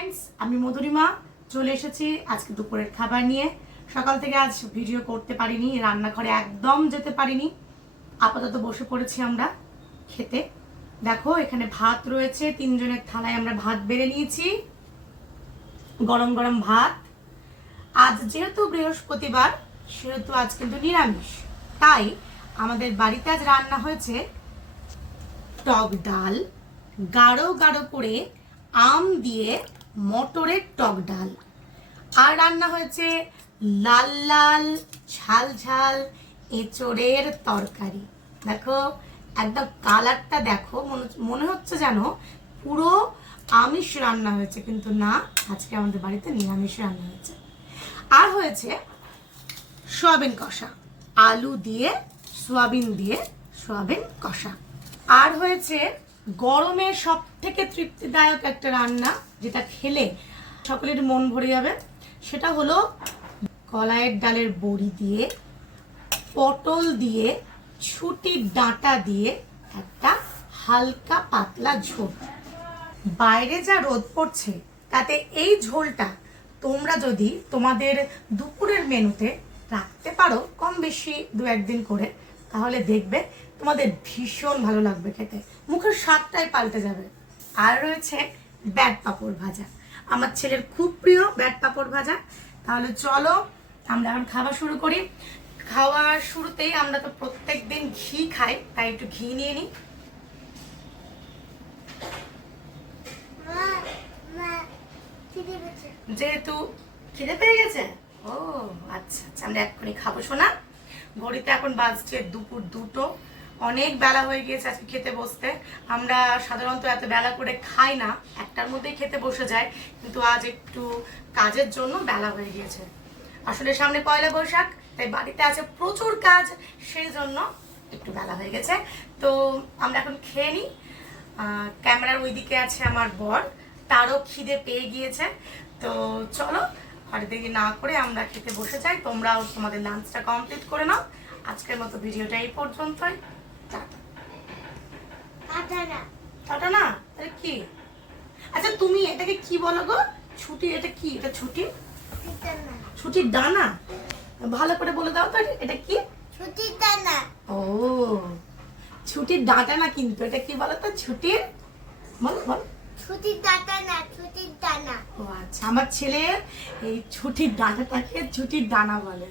Friends, আমি মধুরিমা চলে এসেছি আজকে দুপুরের খাবার নিয়ে। সকাল থেকে আজ ভিডিও করতে পারিনি, রান্নাঘরে একদম যেতে পারিনি। আপাতত বসে পড়েছি আমরা খেতে। দেখো এখানে ভাত রয়েছে, তিনজনের থালায় আমরা ভাত বেড়ে নিয়েছি, গরম গরম ভাত। আজ যেহেতু বৃহস্পতিবার সেহেতু আজ কিন্তু নিরামিষ, তাই আমাদের বাড়িতে আজ রান্না হয়েছে টক ডাল, গাঢ় গাঢ় করে আম দিয়ে মটরের টক ডাল। আর রান্না হয়েছে লাল লাল ঝাল ঝাল এঁচড়ের তরকারি। দেখো একদম কালারটা দেখো, মনে হচ্ছে যেন পুরো আমিষ রান্না হয়েছে, কিন্তু না, আজকে আমাদের বাড়িতে নিরামিষ রান্না হয়েছে। আর হয়েছে সয়াবিন কষা, আলু দিয়ে সয়াবিন দিয়ে সয়াবিন কষা। আর হয়েছে গরমের সব থেকে তৃপ্তিদায়ক একটা রান্না, যেটা খেলে সকলের মন ভরে যাবে, সেটা হলো কলাইয়ের ডালের বড়ি দিয়ে, পটল দিয়ে, ছুটির ডাঁটা দিয়ে একটা হালকা পাতলা ঝোল। বাইরে যা রোদ পড়ছে তাতে এই ঝোলটা তোমরা যদি তোমাদের দুপুরের মেনুতে রাখতে পারো কম বেশি দু একদিন করে, তাহলে দেখবে তোমাদের ভীষণ ভালো লাগবে খেতে, মুখের স্বাদটাই পাল্টে যাবে। আর রয়েছে ব্যাট পাঁপড় ভাজা, আমার ছেলের খুব প্রিয় ব্যাট পাঁপড় ভাজা। তাহলে চলো আমরা এখন খাওয়া শুরু করি। খাওয়ার শুরুতেই আমরা তো প্রত্যেক দিন ঘি খাই, তাই একটু ঘি নিয়ে নিই। যেহেতু খিদে পেয়ে গেছে, ও আচ্ছা আচ্ছা, আমরা এক্ষুনি খাবো শোনা। ঘড়িতে এখন বাজছে দুপুর 2টো, অনেক বেলা হয়ে গিয়েছে আজকে খেতে বসতে। আমরা সাধারণত এত বেলা করে খাই না, 1টার মধ্যেই খেতে বসে যাই, কিন্তু আজ একটু কাজের জন্য বেলা হয়ে গিয়েছে। আসলে সামনে পয়লা বৈশাখ, তাই বাড়িতে আছে প্রচুর কাজ, সেই জন্য একটু বেলা হয়ে গেছে। তো আমরা এখন খেয়ে নিই। ক্যামেরার ওইদিকে আছে আমার বর, তারও খিদে পেয়ে গিয়েছে। তো চলো আর দেরি না করে আমরা খেতে বসে যাই, তোমরাও তোমাদের লাঞ্চটা কমপ্লিট করে নাও। আজকের মতো ভিডিওটা এই পর্যন্তই। টাটা না, তাহলে কি? আচ্ছা তুমি এটাকে কি বলো গো? ছুটি, এটা কি? এটা ছুটি, ছুটির ডানা? ভালো করে বলে দাও তো, এটা কি? ছুটির ডানা। ও, ছুটির ডাঁটা না, কিন্তু এটা কি বলো তো? ছুটির, বলো বলো। ছুটির ডাটা না, ছুটির ডানা। ও আচ্ছা, আমার ছেলে এই ছুটির ডাঁটাটাকে ছুটির ডানা বলে।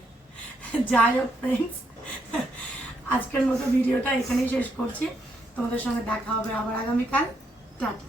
যাই হোক ফ্রেন্ডস, আজকের মতো ভিডিওটা এখানেই শেষ করছি। তোমাদের সঙ্গে দেখা হবে আবার আগামীকাল। টাটা।